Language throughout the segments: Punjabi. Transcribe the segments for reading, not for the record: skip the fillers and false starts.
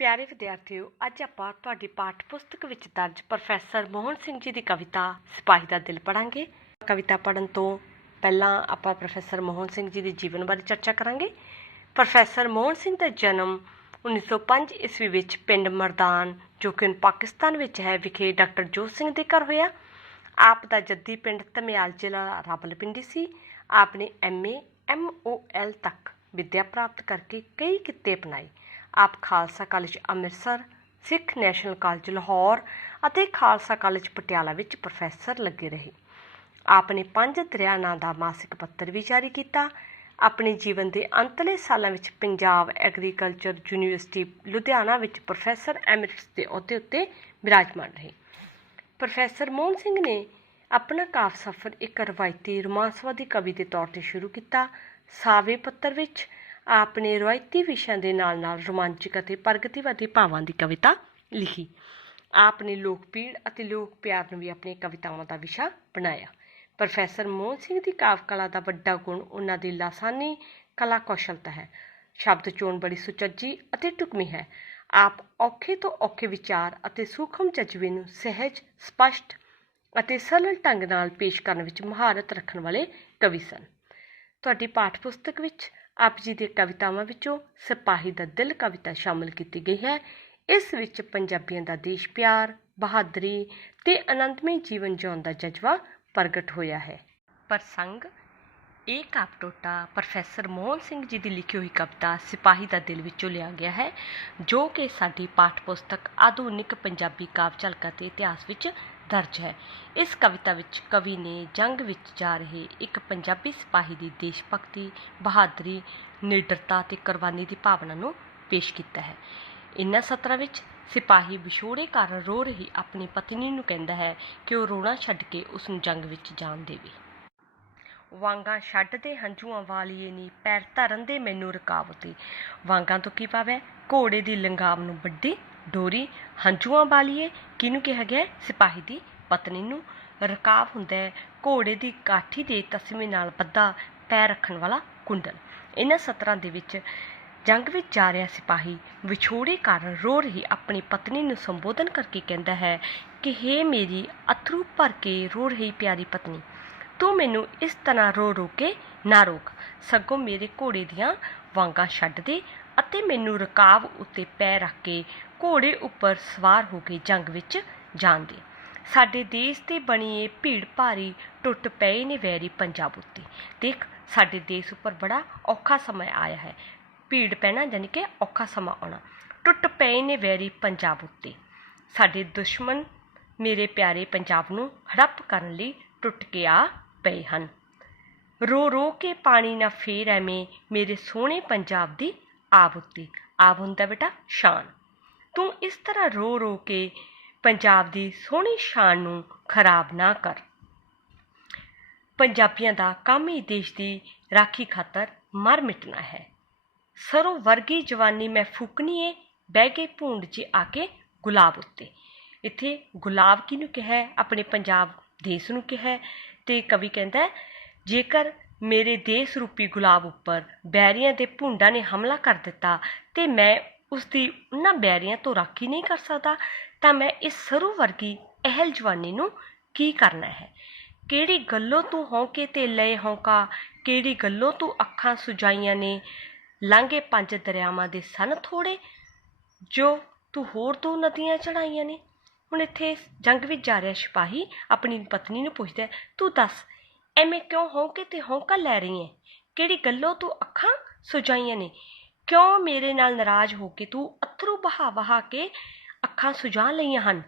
ਪਿਆਰੇ ਵਿਦਿਆਰਥੀਓ, ਅੱਜ ਆਪਾਂ ਤੁਹਾਡੀ ਪਾਠ ਪੁਸਤਕ ਵਿੱਚ ਦਰਜ ਪ੍ਰੋਫੈਸਰ ਮੋਹਨ ਸਿੰਘ ਜੀ ਦੀ ਕਵਿਤਾ ਸਿਪਾਹੀ ਦਾ ਦਿਲ ਪੜ੍ਹਾਂਗੇ। ਕਵਿਤਾ ਪੜ੍ਹਨ ਤੋਂ ਪਹਿਲਾਂ ਆਪਾਂ ਪ੍ਰੋਫੈਸਰ ਮੋਹਨ ਸਿੰਘ ਜੀ ਦੇ ਜੀਵਨ ਬਾਰੇ ਚਰਚਾ ਕਰਾਂਗੇ। ਪ੍ਰੋਫੈਸਰ ਮੋਹਨ ਸਿੰਘ ਦਾ ਜਨਮ 1905 ਈਸਵੀ ਵਿੱਚ ਪਿੰਡ ਮਰਦਾਨ, ਜੋ ਕਿ ਹੁਣ ਪਾਕਿਸਤਾਨ ਵਿੱਚ ਹੈ, ਵਿਖੇ ਡਾਕਟਰ ਜੋਤ ਸਿੰਘ ਦੇ ਘਰ ਹੋਇਆ। ਆਪ ਦਾ ਜੱਦੀ ਪਿੰਡ ਧਮਿਆਲ ਜ਼ਿਲ੍ਹਾ ਰਾਵਲਪਿੰਡੀ ਸੀ। ਆਪ ਨੇ MA MOL ਤੱਕ ਵਿੱਦਿਆ ਪ੍ਰਾਪਤ ਕਰਕੇ ਕਈ ਕਿੱਤੇ ਅਪਣਾਏ। ਆਪ ਖਾਲਸਾ ਕਾਲਜ ਅੰਮ੍ਰਿਤਸਰ, ਸਿੱਖ ਨੈਸ਼ਨਲ ਕਾਲਜ ਲਾਹੌਰ ਅਤੇ ਖਾਲਸਾ ਕਾਲਜ ਪਟਿਆਲਾ ਵਿੱਚ ਪ੍ਰੋਫੈਸਰ ਲੱਗੇ ਰਹੇ। ਆਪ ਨੇ 5 ਦਰਿਆ ਨਾਂ ਦਾ ਮਾਸਿਕ ਪੱਤਰ ਵੀ ਜਾਰੀ ਕੀਤਾ। ਆਪਣੇ ਜੀਵਨ ਦੇ ਅੰਤਲੇ ਸਾਲਾਂ ਵਿੱਚ ਪੰਜਾਬ ਐਗਰੀਕਲਚਰ ਯੂਨੀਵਰਸਿਟੀ ਲੁਧਿਆਣਾ ਵਿੱਚ ਪ੍ਰੋਫੈਸਰ ਐਮਰਿਟਸ ਦੇ ਅਹੁਦੇ ਉੱਤੇ ਬਿਰਾਜਮਾਨ ਰਹੇ। ਪ੍ਰੋਫੈਸਰ ਮੋਹਨ ਸਿੰਘ ਨੇ ਆਪਣਾ ਕਾਵਿ ਸਫ਼ਰ ਇੱਕ ਰਵਾਇਤੀ ਰੋਮਾਂਸਵਾਦੀ ਕਵੀ ਦੇ ਤੌਰ 'ਤੇ ਸ਼ੁਰੂ ਕੀਤਾ। ਸਾਵੇ ਪੱਤਰ ਵਿੱਚ ਆਪ ਨੇ ਰਵਾਇਤੀ ਵਿਸ਼ਿਆਂ ਦੇ ਨਾਲ ਰੋਮਾਂਚਕ ਅਤੇ ਪ੍ਰਗਤੀਵਾਦੀ ਭਾਵਾਂ ਦੀ ਕਵਿਤਾ ਲਿਖੀ। ਆਪ ਨੇ ਲੋਕ ਪੀੜ ਅਤੇ ਲੋਕ ਪਿਆਰ ਨੂੰ ਵੀ ਆਪਣੀਆਂ ਕਵਿਤਾਵਾਂ ਦਾ ਵਿਸ਼ਾ ਬਣਾਇਆ। ਪ੍ਰੋਫੈਸਰ ਮੋਹਨ ਸਿੰਘ ਦੀ ਕਾਵਿ ਕਲਾ ਦਾ ਵੱਡਾ ਗੁਣ ਉਹਨਾਂ ਦੀ ਲਾਸਾਨੀ ਕਲਾ ਕੌਸ਼ਲਤਾ ਹੈ। ਸ਼ਬਦ ਚੋਣ ਬੜੀ ਸੁਚੱਜੀ ਅਤੇ ਢੁਕਵੀਂ ਹੈ। ਆਪ ਔਖੇ ਤੋਂ ਔਖੇ ਵਿਚਾਰ ਅਤੇ ਸੂਖਮ ਜਜ਼ਬੇ ਨੂੰ ਸਹਿਜ, ਸਪਸ਼ਟ ਅਤੇ ਸਰਲ ਢੰਗ ਨਾਲ ਪੇਸ਼ ਕਰਨ ਵਿੱਚ ਮਹਾਰਤ ਰੱਖਣ ਵਾਲੇ ਕਵੀ ਸਨ। ਤੁਹਾਡੀ ਪਾਠ ਪੁਸਤਕ ਵਿੱਚ ਆਪ ਜੀ ਦੀਆਂ ਕਵਿਤਾਵਾਂ ਵਿੱਚੋਂ ਸਿਪਾਹੀ ਦਾ ਦਿਲ ਕਵਿਤਾ ਸ਼ਾਮਲ ਕੀਤੀ ਗਈ ਹੈ। ਇਸ ਵਿੱਚ ਪੰਜਾਬੀਆਂ ਦਾ ਦੇਸ਼ ਪਿਆਰ, ਬਹਾਦਰੀ ਅਤੇ ਆਨੰਦਮਈ ਜੀਵਨ ਜਿਉਣ ਦਾ ਜਜ਼ਬਾ ਪ੍ਰਗਟ ਹੋਇਆ ਹੈ। ਪ੍ਰਸੰਗ ਇਹ ਕਾਵਿ ਟੋਟਾ ਪ੍ਰੋਫੈਸਰ ਮੋਹਨ ਸਿੰਘ ਜੀ ਦੀ ਲਿਖੀ ਹੋਈ ਕਵਿਤਾ ਸਿਪਾਹੀ ਦਾ ਦਿਲ ਵਿੱਚੋਂ ਲਿਆ ਗਿਆ ਹੈ, ਜੋ ਕਿ ਸਾਡੀ ਪਾਠ ਪੁਸਤਕ ਆਧੁਨਿਕ ਪੰਜਾਬੀ ਕਾਵਿ ਝਲਕਾਂ ਅਤੇ ਇਤਿਹਾਸ ਵਿੱਚ ਦਰਜ ਹੈ। ਇਸ ਕਵਿਤਾ ਵਿੱਚ ਕਵੀ ਨੇ ਜੰਗ ਵਿੱਚ ਜਾ ਰਹੇ ਇੱਕ ਪੰਜਾਬੀ ਸਿਪਾਹੀ ਦੀ ਦੇਸ਼ ਭਗਤੀ, ਬਹਾਦਰੀ, ਨਿਡਰਤਾ ਅਤੇ ਕੁਰਬਾਨੀ ਦੀ ਭਾਵਨਾ ਨੂੰ ਪੇਸ਼ ਕੀਤਾ ਹੈ। ਇਨ੍ਹਾਂ ਸਤਰਾਂ ਵਿੱਚ ਸਿਪਾਹੀ ਵਿਛੋੜੇ ਕਾਰਨ ਰੋ ਰਹੀ ਆਪਣੀ ਪਤਨੀ ਨੂੰ ਕਹਿੰਦਾ ਹੈ ਕਿ ਉਹ ਰੋਣਾ ਛੱਡ ਕੇ ਉਸ ਨੂੰ ਜੰਗ ਵਿੱਚ ਜਾਣ ਦੇਵੇ। ਵਾਂਗਾਂ ਛੱਡ ਦੇ ਹੰਝੂਆਂ ਵਾਲੀਏ ਨੀ, ਪੈਰ ਧਰਨ ਦੇ ਮੈਨੂੰ ਰਕਾਬ ਉੱਤੇ। ਵਾਂਗਾਂ ਤੋਂ ਕੀ ਭਾਵ ਹੈ? ਘੋੜੇ ਦੀ ਲੰਗਾਮ ਨੂੰ ਵੱਡੀ ਡੋਰੀ। ਹੰਝੂਆਂ ਵਾਲੀਏ ਕਿਹਨੂੰ ਕਿਹਾ ਗਿਆ? ਸਿਪਾਹੀ ਦੀ ਪਤਨੀ ਨੂੰ। ਰਕਾਬ ਹੁੰਦਾ ਹੈ ਘੋੜੇ ਦੀ ਕਾਠੀ ਦੇ ਤਸਮੇ ਨਾਲ ਬੱਧਾ ਪੈਰ ਰੱਖਣ ਵਾਲਾ ਕੁੰਡਲ। ਇਹਨਾਂ ਸਤਰਾਂ ਦੇ ਵਿੱਚ ਜੰਗ ਵਿੱਚ ਜਾ ਰਿਹਾ ਸਿਪਾਹੀ ਵਿਛੋੜੇ ਕਾਰਨ ਰੋ ਰਹੀ ਆਪਣੀ ਪਤਨੀ ਨੂੰ ਸੰਬੋਧਨ ਕਰਕੇ ਕਹਿੰਦਾ ਹੈ ਕਿ ਹੇ ਮੇਰੀ ਅਥਰੂ ਭਰ ਕੇ ਰੋ ਰਹੀ ਪਿਆਰੀ ਪਤਨੀ, ਤੂੰ ਮੈਨੂੰ ਇਸ ਤਰ੍ਹਾਂ ਰੋ ਰੋ ਕੇ ਨਾ ਰੋਕ, ਸਗੋਂ ਮੇਰੇ ਘੋੜੇ ਦੀਆਂ ਵਾਂਗਾਂ ਛੱਡ ਦੇ ਅਤੇ ਮੈਨੂੰ ਰਕਾਬ ਉੱਤੇ ਪੈਰ ਰੱਖ ਕੇ ਘੋੜੇ ਉੱਪਰ ਸਵਾਰ ਹੋ ਕੇ ਜੰਗ ਵਿੱਚ ਜਾਣ ਦੇ। ਸਾਡੇ ਦੇਸ਼ 'ਤੇ ਬਣੀ ਇਹ ਭੀੜ ਭਾਰੀ, ਟੁੱਟ ਪਏ ਨੇ ਵੈਰੀ ਪੰਜਾਬ ਉੱਤੇ। ਦੇਖ, ਸਾਡੇ ਦੇਸ਼ ਉੱਪਰ ਬੜਾ ਔਖਾ ਸਮਾਂ ਆਇਆ ਹੈ। ਭੀੜ ਪੈਣਾ ਯਾਨੀ ਕਿ ਔਖਾ ਸਮਾਂ ਆਉਣਾ। ਟੁੱਟ ਪਏ ਨੇ ਵੈਰੀ ਪੰਜਾਬ ਉੱਤੇ। ਸਾਡੇ ਦੁਸ਼ਮਣ ਮੇਰੇ ਪਿਆਰੇ ਪੰਜਾਬ ਨੂੰ ਹੜੱਪ ਕਰਨ ਲਈ ਟੁੱਟ ਕੇ ਆ ਪਏ ਹਨ। ਰੋ ਰੋ ਕੇ ਪਾਣੀ ਨਾ ਫੇਰ ਐਵੇਂ ਮੇਰੇ ਸੋਹਣੇ ਪੰਜਾਬ ਦੀ ਆਬ ਉੱਤੇ। ਆਬ ਹੁੰਦਾ ਬੇਟਾ ਸ਼ਾਨ। ਤੂੰ ਇਸ ਤਰ੍ਹਾਂ ਰੋ ਰੋ ਕੇ ਪੰਜਾਬ ਦੀ ਸੋਹਣੀ ਸ਼ਾਨ ਨੂੰ ਖਰਾਬ ਨਾ ਕਰ। ਪੰਜਾਬੀਆਂ ਦਾ ਕੰਮ ਹੀ ਦੇਸ਼ ਦੀ ਰਾਖੀ ਖਾਤਰ ਮਰ ਮਿਟਣਾ ਹੈ। ਸਰੋਂ ਵਰਗੀ ਜਵਾਨੀ ਮੈਂ ਫੂਕਣੀ ਏ, ਬਹਿ ਗਏ ਭੂੰਡ 'ਚ ਆ ਕੇ ਗੁਲਾਬ ਉੱਤੇ। ਇੱਥੇ ਗੁਲਾਬ ਕਿਹਨੂੰ ਕਿਹਾ? ਆਪਣੇ ਪੰਜਾਬ ਦੇਸ਼ ਨੂੰ ਕਿਹਾ। ਅਤੇ ਕਵੀ ਕਹਿੰਦਾ, ਜੇਕਰ ਮੇਰੇ ਦੇਸ਼ ਰੂਪੀ ਗੁਲਾਬ ਉੱਪਰ ਬੈਰੀਆਂ ਦੇ ਭੁੰਡਾਂ ਨੇ ਹਮਲਾ ਕਰ ਦਿੱਤਾ ਅਤੇ ਮੈਂ ਉਸਦੀ ਉਹਨਾਂ ਬੈਰੀਆਂ ਤੋਂ ਰਾਖੀ ਨਹੀਂ ਕਰ ਸਕਦਾ, ਤਾਂ ਮੈਂ ਇਸ ਸਰੋਂ ਵਰਗੀ ਅਹਿਲ ਜਵਾਨੀ ਨੂੰ ਕੀ ਕਰਨਾ ਹੈ? ਕਿਹੜੀ ਗੱਲੋਂ ਤੂੰ ਹੌਂਕੇ ਤੇ ਲਏ ਹੌਂਕਾ, ਕਿਹੜੀ ਗੱਲੋਂ ਤੂੰ ਅੱਖਾਂ ਸੁਜਾਈਆਂ ਨੇ, ਲਾਂਘੇ 5 ਦਰਿਆਵਾਂ ਦੇ ਸਨ ਥੋੜ੍ਹੇ, ਜੋ ਤੂੰ ਹੋਰ 2 ਨਦੀਆਂ ਚੜ੍ਹਾਈਆਂ ਨੇ। ਹੁਣ ਇੱਥੇ ਜੰਗ ਵਿੱਚ ਜਾ ਰਿਹਾ ਸਿਪਾਹੀ ਆਪਣੀ ਪਤਨੀ ਨੂੰ ਪੁੱਛਦਾ, ਤੂੰ ਦੱਸ ਐਵੇਂ ਕਿਉਂ ਹੌਂਕੇ ਤੇ ਹੌਂਕਾ ਲੈ ਰਹੀ ਹੈ? ਕਿਹੜੀ ਗੱਲੋਂ ਤੂੰ ਅੱਖਾਂ ਸੁਜਾਈਆਂ ਨੇ? ਕਿਉਂ ਮੇਰੇ ਨਾਲ ਨਾਰਾਜ਼ ਹੋ ਕੇ ਤੂੰ ਅੱਥਰੂ ਵਹਾ ਕੇ ਅੱਖਾਂ ਸੁਜਾ ਲਈਆਂ ਹਨ?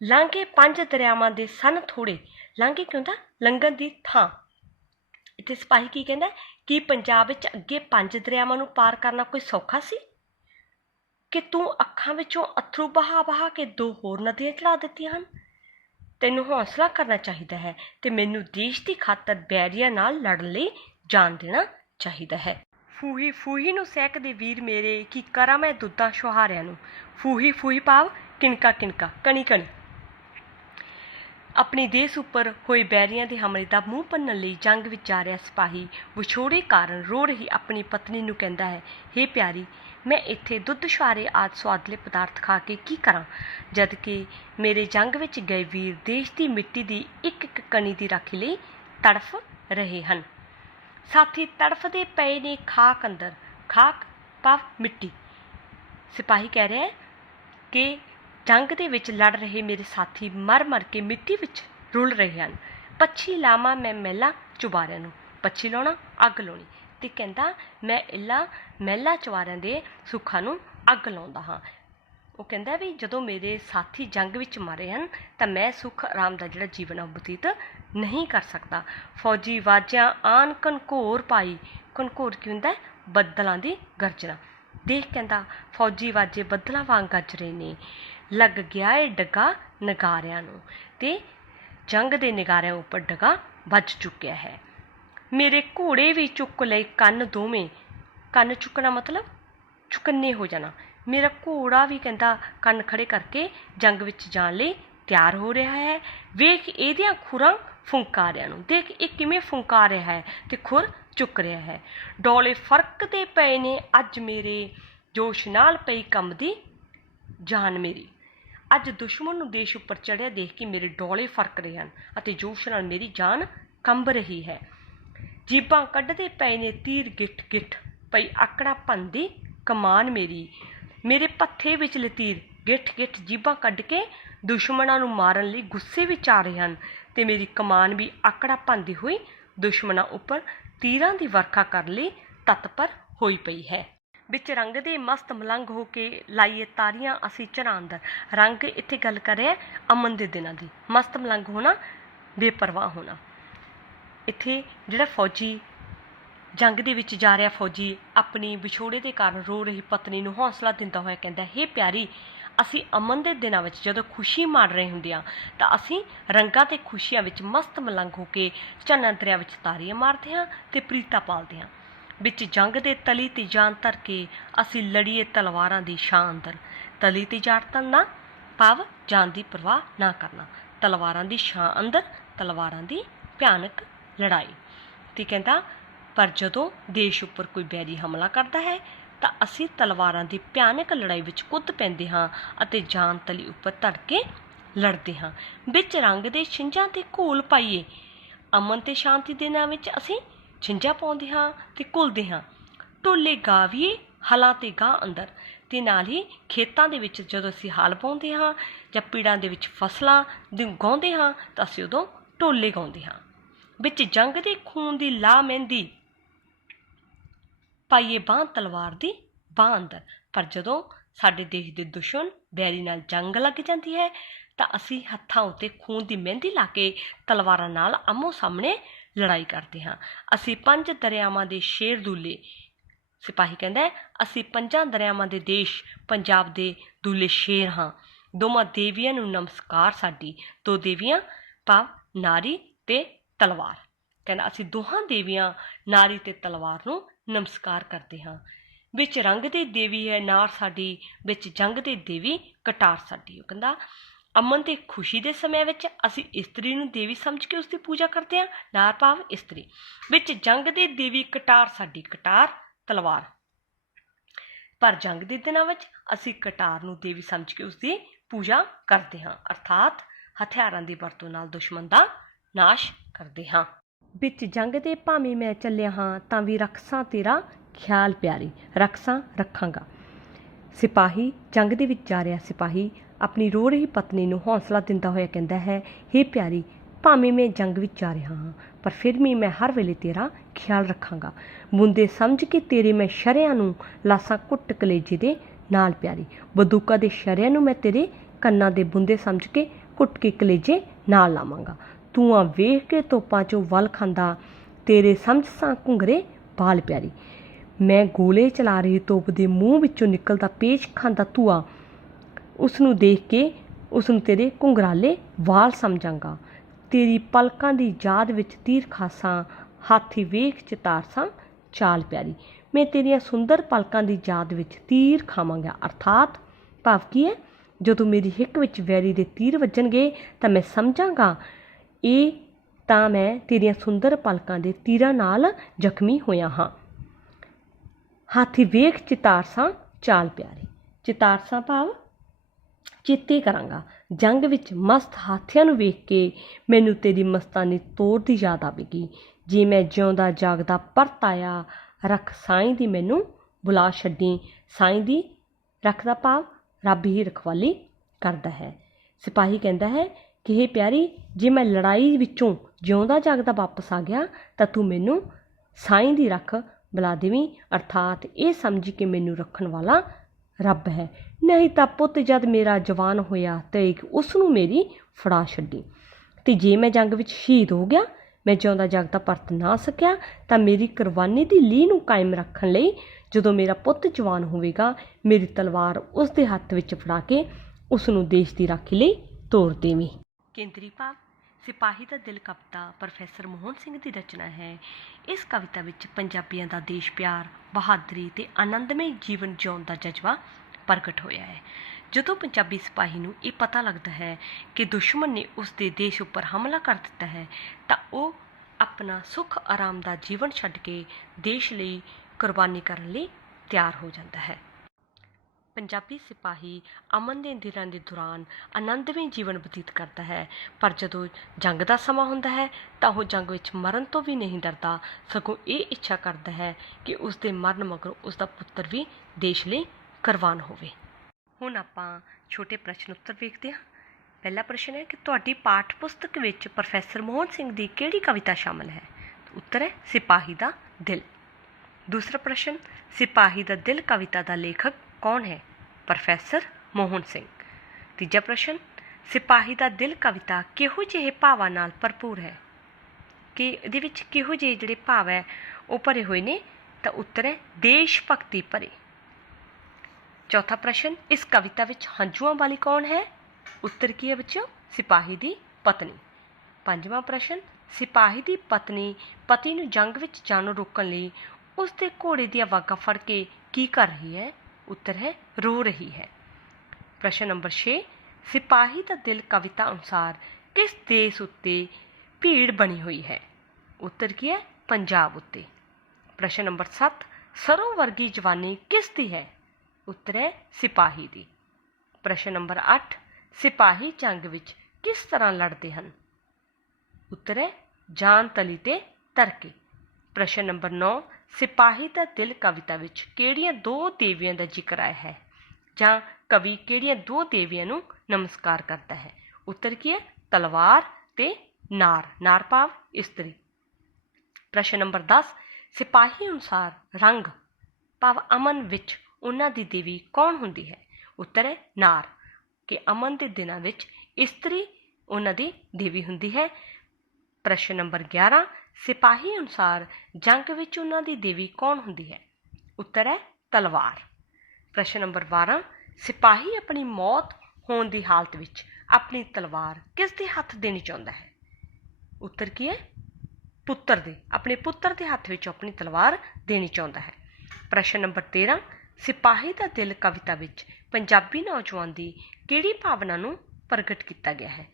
ਲਾਂਘੇ 5 ਦਰਿਆਵਾਂ ਦੇ ਸਨ ਥੋੜ੍ਹੇ। ਲਾਂਘੇ ਕਿਉਂ ਹੁੰਦਾ? ਲੰਘਣ ਦੀ ਥਾਂ। ਇੱਥੇ ਸਿਪਾਹੀ ਕੀ ਕਹਿੰਦਾ ਕਿ ਪੰਜਾਬ ਵਿੱਚ ਅੱਗੇ 5 ਦਰਿਆਵਾਂ ਨੂੰ ਪਾਰ ਕਰਨਾ ਕੋਈ ਸੌਖਾ ਸੀ ਕਿ ਤੂੰ ਅੱਖਾਂ ਵਿੱਚੋਂ ਅੱਥਰੂ ਵਹਾ ਕੇ 2 ਹੋਰ ਨਦੀਆਂ ਚੜ੍ਹਾ ਦਿੱਤੀਆਂ ਹਨ। ਤੈਨੂੰ ਹੌਸਲਾ ਕਰਨਾ ਚਾਹੀਦਾ ਹੈ ਅਤੇ ਮੈਨੂੰ ਦੇਸ਼ ਦੀ ਖਾਤਰ ਬੈਰੀਆਂ ਨਾਲ ਲੜਨ ਲਈ ਜਾਣ ਦੇਣਾ ਚਾਹੀਦਾ ਹੈ। ਫੂਹੀ ਫੂਹੀ ਨੂੰ ਸਹਿਕਦੇ ਵੀਰ ਮੇਰੇ, ਕੀ ਕਰਾਂ ਮੈਂ ਦੁੱਧਾਂ ਛੁਹਾਰਿਆਂ ਨੂੰ। ਫੂਹੀ ਫੂਹੀ ਭਾਵ ਕਿਣਕਾ ਕਿਣਕਾ, ਕਣੀ ਕਣੀ। ਆਪਣੇ ਦੇਸ਼ ਉੱਪਰ ਹੋਏ ਬੈਰੀਆਂ ਦੇ ਹਮਲੇ ਦਾ ਮੂੰਹ ਭੰਨਣ ਲਈ ਜੰਗ ਵਿੱਚ ਜਾ ਰਿਹਾ ਸਿਪਾਹੀ ਵਿਛੋੜੇ ਕਾਰਨ ਰੋ ਰਹੀ ਆਪਣੀ ਪਤਨੀ ਨੂੰ ਕਹਿੰਦਾ ਹੈ, ਹੇ ਪਿਆਰੀ, मैं इत्थे दुੱਧ छुआरे आदि सुआदले पदार्थ खा के की करां, जद कि मेरे जंग विच गए वीर देश की मिट्टी की एक एक कणी की राखी लई तड़फ रहे हैं। साथी तड़फते पए ने खाक अंदर, खाक भाव मिट्टी। सिपाही कह रहे हैं कि जंग दे विच लड़ रहे मेरे साथी मर मर के मिट्टी विच रुल रहे हैं। पच्छी लावां मैं महलां चुबारिਆਂ ਨੂੰ, पच्छी लाउणा अग लाउणी, ਤੇ ਕਹਿੰਦਾ ਮੈਂ ਇੱਲਾ ਮਹਿਲਾ ਚੁਬਾਰਿਆਂ ਦੇ ਸੁੱਖਾਂ ਨੂੰ ਅੱਗ ਲਾਉਂਦਾ ਹਾਂ। ਉਹ ਕਹਿੰਦਾ ਵੀ ਜਦੋਂ ਮੇਰੇ ਸਾਥੀ ਜੰਗ ਵਿੱਚ ਮਾਰੇ ਹਨ ਤਾਂ ਮੈਂ ਸੁੱਖ ਆਰਾਮ ਦਾ ਜਿਹੜਾ ਜੀਵਨ ਆ ਬਤੀਤ ਨਹੀਂ ਕਰ ਸਕਦਾ। ਫੌਜੀ ਵਾਜਿਆਂ ਆਨ ਘਨਘੋਰ ਪਾਈ, ਘਨਘੋਰ ਕੀ ਹੁੰਦਾ, ਬੱਦਲਾਂ ਦੀ ਗਰਜਨਾ। ਦੇਖ ਕਹਿੰਦਾ ਫੌਜੀ ਵਾਜੇ ਬੱਦਲਾਂ ਵਾਂਗ ਗੱਜ ਰਹੇ ਨੇ, ਲੱਗ ਗਿਆ ਏ ਡਗਾ ਨਗਾਰਿਆਂ ਨੂੰ, ਤੇ ਜੰਗ ਦੇ ਨਗਾਰਿਆਂ ਉੱਪਰ ਡਗਾ ਵੱਜ ਚੁੱਕਿਆ ਹੈ। मेरे घोड़े भी चुक ले कन्न दोवें, कन्न चुकना मतलब चुकन्ने हो जाना। मेरा घोड़ा भी कहता कन्न खड़े करके जंग विच जाण लई ਤਿਆਰ हो रहा है। वेख ਇਹਦੀਆਂ खुरां फुंकारिਆਂ ਨੂੰ, देख ये किवें फुंकार रहा है ते खुर चुक रहा है। डोले फर्क ते पए ने अज मेरे, जोश नाल पई कंबदी जान मेरी। अज दुश्मन नूं देश उपर चढ़िया देख के मेरे डोले फरक रहे हैं अते जोश नाल मेरी जान कंब रही है। जीबां कढ़दे पए ने तीर गिठ गिठ, पई आकड़ा भनदी कमान मेरी। मेरे पत्थे विचले तीर गिठ गिठ जीबां कढ़ के दुश्मनां नूं मारन लई गुस्से विच आ रहे हैं, ते मेरी कमान भी आकड़ा भनदी होई दुश्मनां उपर तीरां दी वरखा करन लई तत्पर होई पई है। विच रंग दे मस्त मलंग हो के लाइए तारियां असी झरां अंदर। रंग इत्थे गल कर रहे अमन दे दिनां दी, मस्त मलंग होना बेपरवाह होना। ਇੱਥੇ ਜਿਹੜਾ ਫੌਜੀ ਜੰਗ ਦੇ ਵਿੱਚ ਜਾ ਰਿਹਾ ਫੌਜੀ ਆਪਣੀ ਵਿਛੋੜੇ ਦੇ ਕਾਰਨ ਰੋ ਰਹੀ ਪਤਨੀ ਨੂੰ ਹੌਸਲਾ ਦਿੰਦਾ ਹੋਇਆ ਕਹਿੰਦਾ, ਹੇ ਪਿਆਰੀ, ਅਸੀਂ ਅਮਨ ਦੇ ਦਿਨਾਂ ਵਿੱਚ ਜਦੋਂ ਖੁਸ਼ੀ ਮਾਣ ਰਹੇ ਹੁੰਦੇ ਹਾਂ ਤਾਂ ਅਸੀਂ ਰੰਗਾਂ ਤੇ ਖੁਸ਼ੀਆਂ ਵਿੱਚ ਮਸਤ ਮਲੰਗ ਹੋ ਕੇ ਝੰਨਾ ਦਰਿਆ ਵਿੱਚ ਤਾਰੀਆਂ ਮਾਰਦੇ ਹਾਂ ਤੇ ਪ੍ਰੀਤਾਂ ਪਾਲਦੇ ਹਾਂ। ਵਿੱਚ ਜੰਗ ਦੇ ਤਲੀ ਤੇ ਜਾਨ ਧਰ ਕੇ ਅਸੀਂ ਲੜੀਏ ਤਲਵਾਰਾਂ ਦੀ ਛਾਂ ਅੰਦਰ। ਤਲੀ ਤੇ ਜਾਨ ਧਰਨਾ ਭਾਵ ਜਾਨ ਦੀ ਪਰਵਾਹ ਨਾ ਕਰਨਾ, ਤਲਵਾਰਾਂ ਦੀ ਛਾਂ ਅੰਦਰ, ਤਲਵਾਰਾਂ ਦੀ ਭਿਆਨਕ ਲੜਾਈ। ਤੇ ਕਹਿੰਦਾ ਪਰ ਜਦੋਂ ਦੇਸ਼ ਉੱਪਰ ਕੋਈ ਬੈਰੀ ਹਮਲਾ ਕਰਦਾ ਹੈ ਤਾਂ ਅਸੀਂ ਤਲਵਾਰਾਂ ਦੀ ਭਿਆਨਕ ਲੜਾਈ ਵਿੱਚ ਕੁੱਦ ਪੈਂਦੇ ਹਾਂ ਅਤੇ ਜਾਨ ਤਲੀ ਉੱਪਰ ਧੜ ਕੇ ਲੜਦੇ ਹਾਂ। ਵਿੱਚ ਰੰਗ ਦੇ ਛਿੰਝਾਂ ਤੇ ਘੋਲ ਪਾਈਏ, ਅਮਨ ਤੇ ਸ਼ਾਂਤੀ ਦੇ ਨਾਂ ਵਿੱਚ ਅਸੀਂ ਛਿੰਝਾਂ ਪਾਉਂਦੇ ਹਾਂ ਤੇ ਘੁਲਦੇ ਹਾਂ। ਢੋਲੇ ਗਾਵੀਏ ਹਲਾਂ ਤੇ ਗਾਂ ਅੰਦਰ, ਤੇ ਨਾਲ ਹੀ ਖੇਤਾਂ ਦੇ ਵਿੱਚ ਜਦੋਂ ਅਸੀਂ ਹਲ ਪਾਉਂਦੇ ਹਾਂ ਜਾਂ ਪੀੜਾਂ ਦੇ ਵਿੱਚ ਫਸਲਾਂ ਗਾਉਂਦੇ ਹਾਂ ਤਾਂ ਅਸੀਂ ਉਦੋਂ ਢੋਲੇ ਗਾਉਂਦੇ ਹਾਂ। ਵਿੱਚ ਜੰਗ ਦੇ ਖੂਨ ਦੀ ਲਾ ਮਹਿੰਦੀ ਪਾਈਏ ਬਾਂਹ ਤਲਵਾਰ ਦੀ ਬਾਂਹ ਅੰਦਰ। ਪਰ ਜਦੋਂ ਸਾਡੇ ਦੇਸ਼ ਦੇ ਦੁਸ਼ਮਣ ਬੈਰੀ ਨਾਲ ਜੰਗ ਲੱਗ ਜਾਂਦੀ ਹੈ ਤਾਂ ਅਸੀਂ ਹੱਥਾਂ ਉੱਤੇ ਖੂਨ ਦੀ ਮਹਿੰਦੀ ਲਾ ਕੇ ਤਲਵਾਰਾਂ ਨਾਲ ਆਮੋ ਸਾਹਮਣੇ ਲੜਾਈ ਕਰਦੇ ਹਾਂ। ਅਸੀਂ 5 ਦਰਿਆਵਾਂ ਦੇ ਸ਼ੇਰ ਦੂਲੇ, ਸਿਪਾਹੀ ਕਹਿੰਦਾ ਅਸੀਂ 5 ਦਰਿਆਵਾਂ ਦੇ ਦੇਸ਼ ਪੰਜਾਬ ਦੇ ਦੂਲੇ ਸ਼ੇਰ ਹਾਂ। ਦੋਵਾਂ ਦੇਵੀਆਂ ਨੂੰ ਨਮਸਕਾਰ ਸਾਡੀ, 2 ਦੇਵੀਆਂ ਭਾਵ ਨਾਰੀ ਤੇ ਤਲਵਾਰ। ਕਹਿੰਦਾ ਅਸੀਂ ਦੋਹਾਂ ਦੇਵੀਆਂ ਨਾਰੀ ਤੇ ਤਲਵਾਰ ਨੂੰ ਨਮਸਕਾਰ ਕਰਦੇ ਹਾਂ। ਵਿੱਚ ਰੰਗ ਦੀ ਦੇਵੀ ਹੈ ਨਾਰ ਸਾਡੀ, ਵਿੱਚ ਜੰਗ ਦੀ ਦੇਵੀ ਕਟਾਰ ਸਾਡੀ। ਉਹ ਕਹਿੰਦਾ ਅਮਨ ਤੇ ਖੁਸ਼ੀ ਦੇ ਸਮੇਂ ਵਿੱਚ ਅਸੀਂ ਇਸਤਰੀ ਨੂੰ ਦੇਵੀ ਸਮਝ ਕੇ ਉਸ ਦੀ ਪੂਜਾ ਕਰਦੇ ਹਾਂ, ਨਾਰ ਭਾਵ ਇਸਤਰੀ। ਵਿੱਚ ਜੰਗ ਦੀ ਦੇਵੀ ਕਟਾਰ ਸਾਡੀ, ਕਟਾਰ ਤਲਵਾਰ। ਪਰ ਜੰਗ ਦੇ ਦਿਨਾਂ ਵਿੱਚ ਅਸੀਂ ਕਟਾਰ ਨੂੰ ਦੇਵੀ ਸਮਝ ਕੇ ਉਸ ਦੀ ਪੂਜਾ ਕਰਦੇ ਹਾਂ, ਅਰਥਾਤ ਹਥਿਆਰਾਂ ਦੀ ਵਰਤੋਂ ਨਾਲ ਦੁਸ਼ਮਣ ਦਾ ਨਾਸ਼ ਕਰਦੇ ਹਾਂ। ਵਿੱਚ ਜੰਗ ਦੇ ਭਾਵੇਂ ਮੈਂ ਚੱਲਿਆ ਹਾਂ ਤਾਂ ਵੀ ਰੱਖਸਾਂ ਤੇਰਾ ਖਿਆਲ ਪਿਆਰੀ, ਰੱਖਸਾਂ ਰੱਖਾਂਗਾ। ਸਿਪਾਹੀ ਜੰਗ ਦੇ ਵਿੱਚ ਜਾ ਰਿਹਾ ਸਿਪਾਹੀ ਆਪਣੀ ਰੋ ਰਹੀ ਪਤਨੀ ਨੂੰ ਹੌਸਲਾ ਦਿੰਦਾ ਹੋਇਆ ਕਹਿੰਦਾ ਹੈ, ਹੇ ਪਿਆਰੀ, ਭਾਵੇਂ ਮੈਂ ਜੰਗ ਵਿੱਚ ਜਾ ਰਿਹਾ ਹਾਂ ਪਰ ਫਿਰ ਵੀ ਮੈਂ ਹਰ ਵੇਲੇ ਤੇਰਾ ਖਿਆਲ ਰੱਖਾਂਗਾ। ਬੁੰਦੇ ਸਮਝ ਕੇ ਤੇਰੇ ਮੈਂ ਸ਼ਰਿਆਂ ਨੂੰ ਲਾਸਾਂ ਕੁੱਟ ਕਲੇਜੇ ਦੇ ਨਾਲ ਪਿਆਰੀ। ਬੰਦੂਕਾਂ ਦੇ ਸ਼ਰਿਆਂ ਨੂੰ ਮੈਂ ਤੇਰੇ ਕੰਨਾਂ ਦੇ ਬੁੰਦੇ ਸਮਝ ਕੇ ਕੁੱਟ ਕੇ ਕਲੇਜੇ ਨਾਲ ਲਾਵਾਂਗਾ। ਤੂੰ ਆ ਵੇਖ ਕੇ ਤੋਪਾਂ 'ਚੋਂ ਵੱਲ ਖਾਂਦਾ, ਤੇਰੇ ਸਮਝ ਸਾਂ ਘੁੰਗਰੇ ਬਾਲ ਪਿਆਰੀ। ਮੈਂ ਗੋਲੇ ਚਲਾ ਰਹੀ ਤੋਪ ਦੇ ਮੂੰਹ ਵਿੱਚੋਂ ਨਿਕਲਦਾ ਪੇਚ ਖਾਂਦਾ ਧੂਆ, ਉਸ ਨੂੰ ਦੇਖ ਕੇ ਉਸ ਨੂੰ ਤੇਰੇ ਘੁੰਗਰਾਲੇ ਵਾਲ ਸਮਝਾਂਗਾ। ਤੇਰੀ ਪਲਕਾਂ ਦੀ ਯਾਦ ਵਿੱਚ ਤੀਰ ਖਾਸਾਂ, ਹਾਥੀ ਵੇਖ ਚਿਤਾਰਸਾਂ ਚਾਲ ਪਿਆਰੀ। ਮੈਂ ਤੇਰੀਆਂ ਸੁੰਦਰ ਪਲਕਾਂ ਦੀ ਯਾਦ ਵਿੱਚ ਤੀਰ ਖਾਵਾਂਗਾ, ਅਰਥਾਤ ਭਾਵ ਕੀ ਹੈ, ਜਦੋਂ ਮੇਰੀ ਹਿੱਕ ਵਿੱਚ ਵੈਰੀ ਦੇ ਤੀਰ ਵੱਜਣਗੇ ਤਾਂ ਮੈਂ ਸਮਝਾਂਗਾ ਇਹ ਤਾਂ ਮੈਂ ਤੇਰੀਆਂ ਸੁੰਦਰ ਪਲਕਾਂ ਦੇ ਤੀਰਾਂ ਨਾਲ ਜ਼ਖਮੀ ਹੋਇਆ ਹਾਂ। ਹਾਥੀ ਵੇਖ ਚਿਤਾਰਸਾਂ ਚਾਲ ਪਿਆਰੇ। ਚਿਤਾਰਸਾਂ ਭਾਵ ਚੇਤੇ ਕਰਾਂਗਾ। ਜੰਗ ਵਿੱਚ ਮਸਤ ਹਾਥੀਆਂ ਨੂੰ ਵੇਖ ਕੇ ਮੈਨੂੰ ਤੇਰੀ ਮਸਤਾਨੀ ਤੋਰ ਦੀ ਯਾਦ ਆਵੇਗੀ। ਜੇ ਮੈਂ ਜਿਉਂਦਾ ਜਾਗਦਾ ਪਰਤ ਆਇਆ, ਰੱਖ ਸਾਈਂ ਦੀ ਮੈਨੂੰ ਬੁਲਾ ਛੱਡੀ। ਸਾਈਂ ਦੀ ਰੱਖ ਦਾ ਭਾਵ ਰੱਬ ਹੀ ਰਖਵਾਲੀ ਕਰਦਾ ਹੈ। ਸਿਪਾਹੀ ਕਹਿੰਦਾ ਹੈ ਕਿ ਹੇ ਪਿਆਰੀ, ਜੇ ਮੈਂ ਲੜਾਈ ਵਿੱਚੋਂ ਜਿਉਂਦਾ ਜਾਗਦਾ ਵਾਪਸ ਆ ਗਿਆ ਤਾਂ ਤੂੰ ਮੈਨੂੰ ਸਾਈਂ ਦੀ ਰੱਖ ਬੁਲਾ ਦੇਵੀਂ, ਅਰਥਾਤ ਇਹ ਸਮਝੀ ਕਿ ਮੈਨੂੰ ਰੱਖਣ ਵਾਲਾ ਰੱਬ ਹੈ। ਨਹੀਂ ਤਾਂ ਪੁੱਤ ਜਦ ਮੇਰਾ ਜਵਾਨ ਹੋਇਆ ਤੇ ਉਸ ਨੂੰ ਮੇਰੀ ਫੜਾ ਛੱਡੀ। ਅਤੇ ਜੇ ਮੈਂ ਜੰਗ ਵਿੱਚ ਸ਼ਹੀਦ ਹੋ ਗਿਆ, ਮੈਂ ਜਿਉਂਦਾ ਜਾਗਦਾ ਪਰਤ ਨਾ ਸਕਿਆ, ਤਾਂ ਮੇਰੀ ਕੁਰਬਾਨੀ ਦੀ ਲੀਹ ਨੂੰ ਕਾਇਮ ਰੱਖਣ ਲਈ ਜਦੋਂ ਮੇਰਾ ਪੁੱਤ ਜਵਾਨ ਹੋਵੇਗਾ, ਮੇਰੀ ਤਲਵਾਰ ਉਸ ਦੇ ਹੱਥ ਵਿੱਚ ਫੜਾ ਕੇ ਉਸ ਨੂੰ ਦੇਸ਼ ਦੀ ਰਾਖੀ ਲਈ ਤੋਰ ਦੇਵੀਂ। ਕੇਂਦਰੀ ਭਾਵ ਸਿਪਾਹੀ ਦਾ ਦਿਲ ਕਵਿਤਾ ਪ੍ਰੋਫੈਸਰ ਮੋਹਨ ਸਿੰਘ ਦੀ ਰਚਨਾ ਹੈ। ਇਸ ਕਵਿਤਾ ਵਿੱਚ ਪੰਜਾਬੀਆਂ ਦਾ ਦੇਸ਼ ਪਿਆਰ, ਬਹਾਦਰੀ ਅਤੇ ਆਨੰਦਮਈ ਜੀਵਨ ਜਿਉਣ ਦਾ ਜਜ਼ਬਾ ਪ੍ਰਗਟ ਹੋਇਆ ਹੈ। ਜਦੋਂ ਪੰਜਾਬੀ ਸਿਪਾਹੀ ਨੂੰ ਇਹ ਪਤਾ ਲੱਗਦਾ ਹੈ ਕਿ ਦੁਸ਼ਮਣ ਨੇ ਉਸ ਦੇ ਦੇਸ਼ ਉੱਪਰ ਹਮਲਾ ਕਰ ਦਿੱਤਾ ਹੈ, ਤਾਂ ਉਹ ਆਪਣਾ ਸੁੱਖ ਆਰਾਮ ਦਾ ਜੀਵਨ ਛੱਡ ਕੇ ਦੇਸ਼ ਲਈ ਕੁਰਬਾਨੀ ਕਰਨ ਲਈ ਤਿਆਰ ਹੋ ਜਾਂਦਾ ਹੈ। ਪੰਜਾਬੀ ਸਿਪਾਹੀ ਅਮਨ ਦੇ ਦਿਨਾਂ ਦੇ ਦੌਰਾਨ ਆਨੰਦਮਈ ਜੀਵਨ ਬਤੀਤ ਕਰਦਾ ਹੈ, ਪਰ ਜਦੋਂ ਜੰਗ ਦਾ ਸਮਾਂ ਹੁੰਦਾ ਹੈ ਤਾਂ ਉਹ ਜੰਗ ਵਿੱਚ ਮਰਨ ਤੋਂ ਵੀ ਨਹੀਂ ਡਰਦਾ, ਸਗੋਂ ਇਹ ਇੱਛਾ ਕਰਦਾ ਹੈ ਕਿ ਉਸ ਦੇ ਮਰਨ ਮਗਰੋਂ ਉਸ ਦਾ ਪੁੱਤਰ ਵੀ ਦੇਸ਼ ਲਈ ਕੁਰਬਾਨ ਹੋਵੇ। ਹੁਣ ਆਪਾਂ ਛੋਟੇ ਪ੍ਰਸ਼ਨ ਉੱਤਰ ਵੇਖਦੇ ਹਾਂ। ਪਹਿਲਾ ਪ੍ਰਸ਼ਨ ਹੈ ਕਿ ਤੁਹਾਡੀ ਪਾਠ ਪੁਸਤਕ ਵਿੱਚ ਪ੍ਰੋਫੈਸਰ ਮੋਹਨ ਸਿੰਘ ਦੀ ਕਿਹੜੀ ਕਵਿਤਾ ਸ਼ਾਮਲ ਹੈ? ਉੱਤਰ ਹੈ ਸਿਪਾਹੀ ਦਾ ਦਿਲ। ਦੂਸਰਾ ਪ੍ਰਸ਼ਨ, ਸਿਪਾਹੀ ਦਾ ਦਿਲ ਕਵਿਤਾ ਦਾ ਲੇਖਕ ਕੌਣ ਹੈ? ਪ੍ਰੋਫੈਸਰ ਮੋਹਨ ਸਿੰਘ। ਤੀਜਾ ਪ੍ਰਸ਼ਨ, ਸਿਪਾਹੀ ਦਾ ਦਿਲ ਕਵਿਤਾ ਕਿਹੋ ਜਿਹੇ ਭਾਵਾਂ ਨਾਲ ਭਰਪੂਰ ਹੈ? ਕਿ ਇਹਦੇ ਵਿੱਚ ਕਿਹੋ ਜਿਹੇ ਜਿਹੜੇ ਭਾਵ ਹੈ ਉਹ ਭਰੇ ਹੋਏ ਨੇ? ਤਾਂ ਉੱਤਰ ਹੈ ਦੇਸ਼ ਭਗਤੀ ਭਰੇ। ਚੌਥਾ ਪ੍ਰਸ਼ਨ, ਇਸ ਕਵਿਤਾ ਵਿੱਚ ਹੰਝੂਆਂ ਵਾਲੀ ਕੌਣ ਹੈ? ਉੱਤਰ ਕੀ ਹੈ ਬੱਚਿਓ? ਸਿਪਾਹੀ ਦੀ ਪਤਨੀ। ਪੰਜਵਾਂ ਪ੍ਰਸ਼ਨ, ਸਿਪਾਹੀ ਦੀ ਪਤਨੀ ਪਤੀ ਨੂੰ ਜੰਗ ਵਿੱਚ ਜਾਣੋਂ ਰੋਕਣ ਲਈ ਉਸ ਦੇ ਘੋੜੇ ਦੀਆਂ ਵਾਗਾਂ ਫੜ ਕੇ ਕੀ ਕਰ ਰਹੀ ਹੈ? ਉੱਤਰ ਹੈ ਰੋ ਰਹੀ ਹੈ। ਪ੍ਰਸ਼ਨ ਨੰਬਰ 6, ਸਿਪਾਹੀ ਦਾ ਦਿਲ ਕਵਿਤਾ ਅਨੁਸਾਰ ਕਿਸ ਦੇਸ਼ ਉੱਤੇ ਭੀੜ ਬਣੀ ਹੋਈ ਹੈ? ਉੱਤਰ ਕੀ ਹੈ? ਪੰਜਾਬ ਉੱਤੇ। ਪ੍ਰਸ਼ਨ ਨੰਬਰ 7, ਸਰੋਂ ਵਰਗੀ ਜਵਾਨੀ ਕਿਸ ਦੀ ਹੈ? ਉੱਤਰ ਹੈ ਸਿਪਾਹੀ ਦੀ। ਪ੍ਰਸ਼ਨ ਨੰਬਰ 8, ਸਿਪਾਹੀ ਜੰਗ ਵਿੱਚ ਕਿਸ ਤਰ੍ਹਾਂ ਲੜਦੇ ਹਨ? ਉੱਤਰ ਹੈ ਜਾਨ ਤਲੀ 'ਤੇ ਧਰ ਕੇ। ਪ੍ਰਸ਼ਨ ਨੰਬਰ 9, ਸਿਪਾਹੀ ਦਾ ਦਿਲ ਕਵਿਤਾ ਵਿੱਚ ਕਿਹੜੀਆਂ ਦੋ ਦੇਵੀਆਂ ਦਾ ਜ਼ਿਕਰ ਆਇਆ ਹੈ, ਜਾਂ ਕਵੀ ਕਿਹੜੀਆਂ ਦੋ ਦੇਵੀਆਂ ਨੂੰ ਨਮਸਕਾਰ ਕਰਦਾ ਹੈ? ਉੱਤਰ ਕੀ ਹੈ? ਤਲਵਾਰ ਤੇ ਨਾਰ। ਨਾਰ ਭਾਵ ਇਸਤਰੀ। ਪ੍ਰਸ਼ਨ ਨੰਬਰ 10, ਸਿਪਾਹੀ ਅਨੁਸਾਰ ਰੰਗ ਭਾਵ ਅਮਨ ਵਿੱਚ ਉਹਨਾਂ ਦੀ ਦੇਵੀ ਕੌਣ ਹੁੰਦੀ ਹੈ? ਉੱਤਰ ਹੈ ਨਾਰ, ਕਿ ਅਮਨ ਦੇ ਦਿਨਾਂ ਵਿੱਚ ਇਸਤਰੀ ਉਹਨਾਂ ਦੀ ਦੇਵੀ ਹੁੰਦੀ ਹੈ। ਪ੍ਰਸ਼ਨ ਨੰਬਰ 11, ਸਿਪਾਹੀ ਅਨੁਸਾਰ ਜੰਗ ਵਿੱਚ ਉਹਨਾਂ ਦੀ ਦੇਵੀ ਕੌਣ ਹੁੰਦੀ ਹੈ? ਉੱਤਰ ਹੈ ਤਲਵਾਰ। ਪ੍ਰਸ਼ਨ ਨੰਬਰ 12, ਸਿਪਾਹੀ ਆਪਣੀ ਮੌਤ ਹੋਣ ਦੀ ਹਾਲਤ ਵਿੱਚ ਆਪਣੀ ਤਲਵਾਰ ਕਿਸ ਦੇ ਹੱਥ ਦੇਣੀ ਚਾਹੁੰਦਾ ਹੈ? ਉੱਤਰ ਕੀ ਹੈ? ਪੁੱਤਰ ਦੇ, ਆਪਣੇ ਪੁੱਤਰ ਦੇ ਹੱਥ ਵਿੱਚ ਆਪਣੀ ਤਲਵਾਰ ਦੇਣੀ ਚਾਹੁੰਦਾ ਹੈ। ਪ੍ਰਸ਼ਨ ਨੰਬਰ 13, ਸਿਪਾਹੀ ਦਾ ਦਿਲ ਕਵਿਤਾ ਵਿੱਚ ਪੰਜਾਬੀ ਨੌਜਵਾਨ ਦੀ ਕਿਹੜੀ ਭਾਵਨਾ ਨੂੰ ਪ੍ਰਗਟ ਕੀਤਾ ਗਿਆ ਹੈ?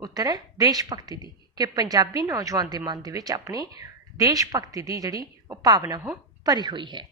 ਉੱਤਰ ਹੈ ਦੇਸ਼ ਭਗਤੀ ਦੀ, ਕਿ ਪੰਜਾਬੀ ਨੌਜਵਾਨ ਦੇ ਮਨ ਦੇ ਵਿੱਚ ਆਪਣੀ ਦੇਸ਼ ਭਗਤੀ ਦੀ ਜਿਹੜੀ ਉਹ ਭਾਵਨਾ ਉਹ ਭਰੀ ਹੋਈ ਹੈ।